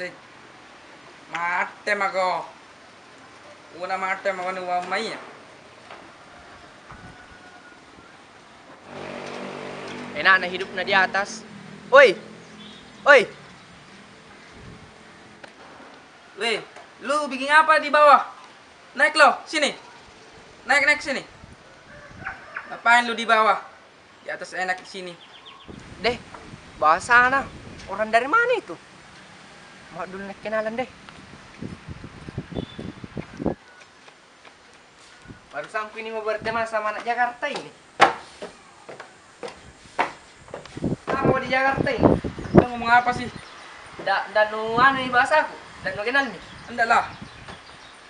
se mate mako. Una mate mako ni wa mai. Enak na hidup na di atas. Oi! Oi! Weh, lu bikin apa di bawah? Naik lo, sini. Naik sini. Ngapain lu di bawah? Di atas enak di sini. Deh, bawa sana. Orang dari mana itu? Mau dulu naik kenalan deh. Barusan aku ini mau berteman sama anak Jakarta ini. Kamu di Jakarta ini? Lu ngomong apa sih? Dan nu anu nih bahasa aku. Dan nu kenal nih. Enggak lah.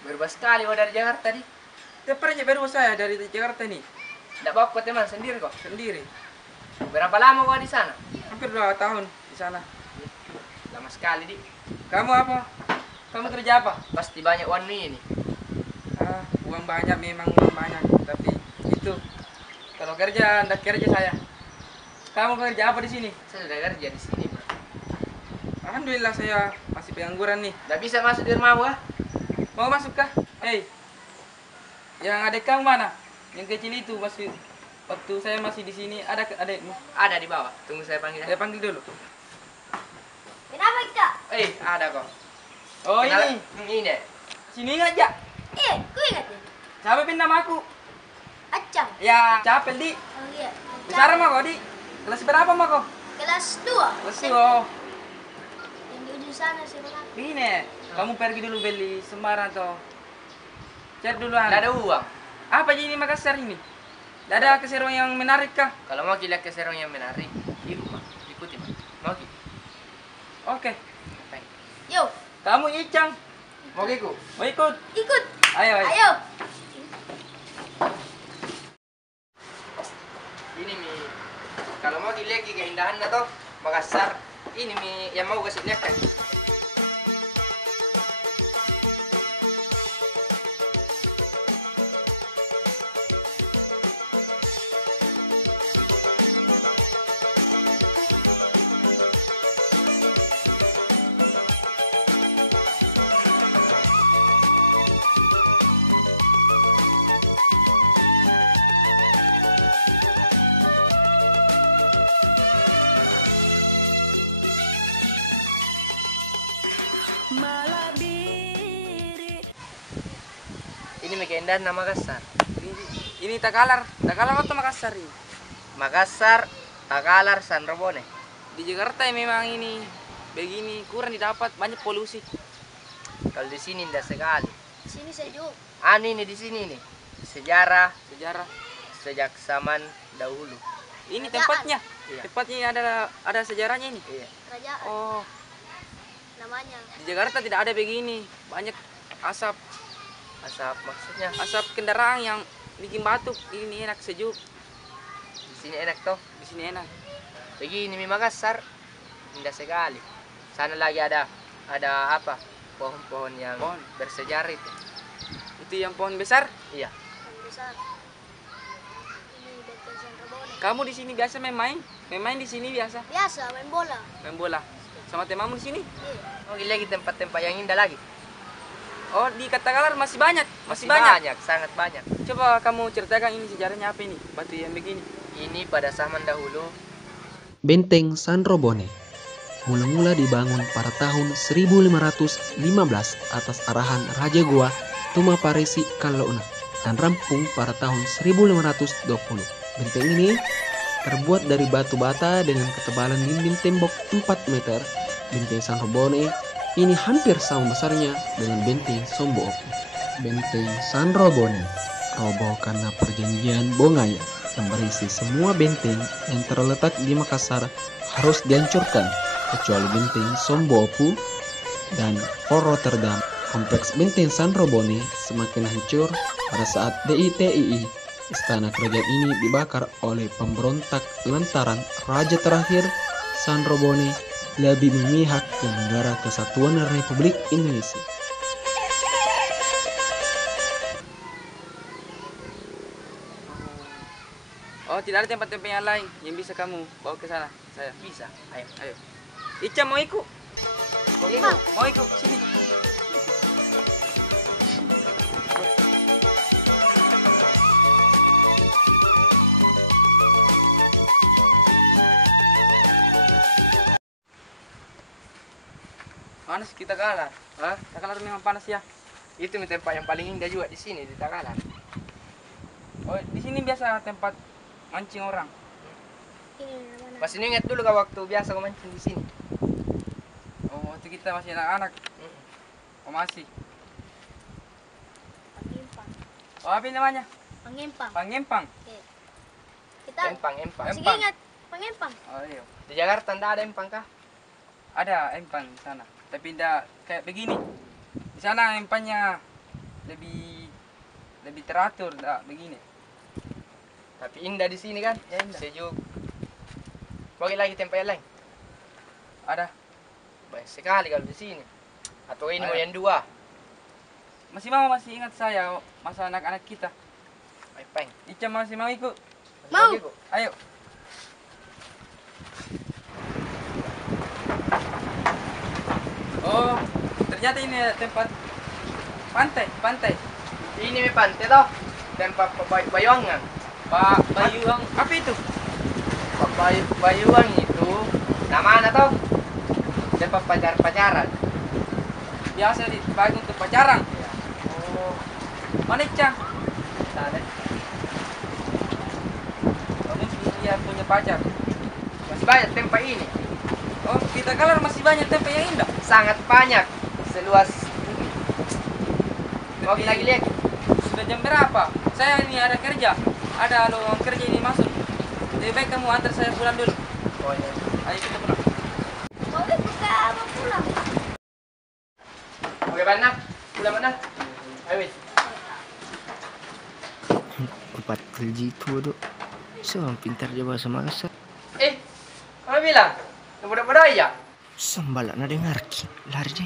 Berubah sekali mau dari Jakarta nih. Tiap hari baru saya dari Jakarta nih. Tidak bawa kau teman sendiri kok. Sendiri. Berapa lama kau di sana? Hampir 2 tahun di sana. Lama sekali, Di. Kamu apa? Kamu kerja apa? Pasti banyak uang ini. Ah, uang banyak memang uang banyak, tapi itu kalau kerja anda kerja saya. Kamu kerja apa di sini? Saya sudah kerja di sini, Bro. Alhamdulillah saya masih pengangguran nih. Tidak bisa masuk di rumah gua. Mau masuk kah? Hei, yang adik kamu mana? Yang kecil itu masih waktu saya masih di sini ada adikmu? Ada di bawah. Tunggu saya panggil. Saya panggil dulu. Kenapa kita? Ada kok. Oh Kenalan. ini, Ini. sini aja. Ku ingat nih. Siapa pindah sama aku? Acang. Ya, capek di. Oh iya. Besar mah kok di. Kelas berapa mah kok? Kelas 2. Kelas 2. Yang di ujung sana sih Bang. Ini, kamu pergi dulu beli sembarang toh. Cari duluan. Tidak ada uang. Apa ini Makassar ini? Tidak ada keseruan yang menarik kah? Kalau mau lihat keseruan yang menarik di rumah, ikuti Mas. Mau ki? Oke. Baik. Yuk, Kamu Icang, Mau ikut? mau ikut? ikut. Ayo. Ayo. Ini Mi. Kalau mau dilihat keindahan atau Makassar, ini Mi yang mau kasih lihat kan. Ini Mi keindahan nama Makassar. Ini Takalar atau Makassar ini? Makassar, Takalar, San Robone. Di Jakarta ya memang ini begini kurang didapat, banyak polusi. Kalau di sini indah sekali. Sini sejuk. Ini di sini nih. Sejarah Sejarah. sejak zaman dahulu. Ini Kerajaan. tempatnya. Iya. Tempatnya ada sejarahnya ini. Iya. Kerajaan Oh, namanya. di Jakarta tidak ada begini. Banyak asap Asap maksudnya kendaraan yang bikin batuk. Ini enak sejuk. di sini enak toh. Di sini enak. Begini Mi Makassar indah sekali. Sana lagi ada apa? Pohon-pohon yang Pohon. bersejarah itu. Itu yang pohon besar. Iya. Yang besar. Ini Benteng San Robone. Kamu di sini biasa main-main? Main-main di sini biasa? Biasa main bola. Main bola sama temanmu di sini? Iya. Oh, lagi tempat-tempat yang indah lagi. Oh, di Katakalar masih banyak, Sangat banyak. Coba kamu ceritakan ini sejarahnya apa ini? Batu yang begini. Ini pada zaman dahulu. Benteng San Robone mula-mula dibangun pada tahun 1515 atas arahan Raja Goa Tumaparisi Kalauna dan rampung pada tahun 1520. Benteng ini terbuat dari batu bata dengan ketebalan dinding tembok 4 meter. Benteng San Robone ini hampir sama besarnya dengan benteng Sombo Opu. Benteng San Robone roboh karena perjanjian Bongaya yang berisi semua benteng yang terletak di Makassar harus dihancurkan kecuali benteng Sombo Opu dan Fort Rotterdam. Kompleks benteng San Robone semakin hancur pada saat DITII. Istana kerajaan ini dibakar oleh pemberontak lantaran raja terakhir San Robone lebih memihak ke negara kesatuan Republik Indonesia. Oh, tidak ada tempat-tempat yang lain yang bisa kamu bawa ke sana? Saya. Bisa. Ayo. Ayo. Ica mau ikut? Mau ikut sini. Panas kita kalah. Hah? Kita kalah memang panas ya. Itu tempat yang paling indah juga di sini di Takalar. Oh, di sini biasa tempat mancing orang. Ini mana? Masih ingat dulu kah waktu biasa kau mancing di sini? Oh, waktu kita masih anak-anak. Oh, masih. Pangempang. Oh, apa namanya? Pangempang. Pangempang. Oke. Kita Empang. masih Empang. ingat pangempang. Oh, iya. Di Jakarta ndak ada empang kah? Ada empang di sana. Tapi tidak kayak begini. Di sana empangnya lebih teratur, tidak begini. Tapi indah di sini kan? Ya, indah. Sejuk. Bagi lagi tempat yang lain. Ada. Banyak sekali kalau di sini. Atau ini mau Ada. yang dua? Masih ingat saya masa anak-anak kita. Empang. Ica masih mau ikut. Mau. Ayo. Oh, ternyata ini tempat pantai. Ini mi pantai toh. Tempat Bayuangan. Pak Bayuang, apa itu? Bayuang itu nama toh? Tempat pacaran. Biasa dipakai untuk pacaran. Oh, Mana Ica? sana. Kamu dia punya pacar. Masih banyak tempat ini. Oh, kita kalah masih banyak tempat yang indah. Sangat banyak. Seluas ini. Mau Tapi- lagi lihat? Sudah jam berapa? Saya ini ada kerja. Ada lowongan kerja ini masuk. Lebih baik kamu antar saya pulang dulu. Oh iya. Ayo kita pulang. Mau ikut ke abang pulang. Oke, mana? Pulang mana? Ayo, wis. 40 jitu dok. So, pintar dia bahasa Makassar. Kamu bilang? Bodoh-bodoh ya? Sambalak na dengar ki. Lari je.